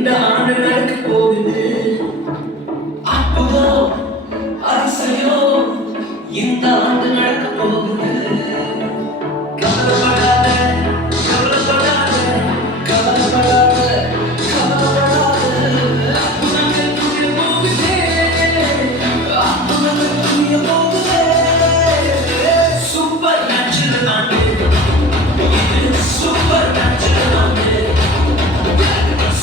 இந்த ஆண்டு நடக்க போகுது அற்புதம் அதிசயம் இந்த ஆண்டு நடக்க போகுது. கவலைப்படாத கவலைப்படாத கவலைப்படாத கவலைப்படாத அற்புதங்கள் புரிய போகுதே அற்புதங்கள் புரிய போகுதே. சூப்பர் நேச்சுரல் ஆண்டு இது சூப்பர் நேச்சுரல் ஆண்டு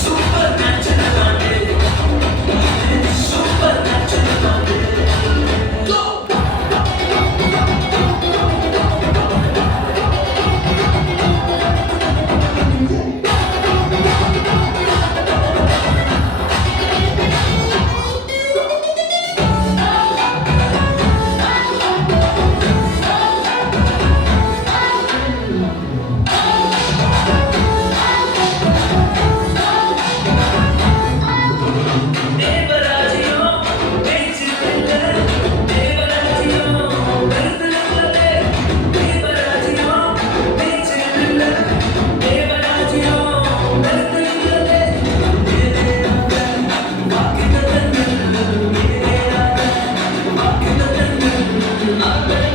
சூப்பர் நேச்சுரல் ஆண்டு இது சூப்பர் நேச்சுரல் ஆண்டு. I'm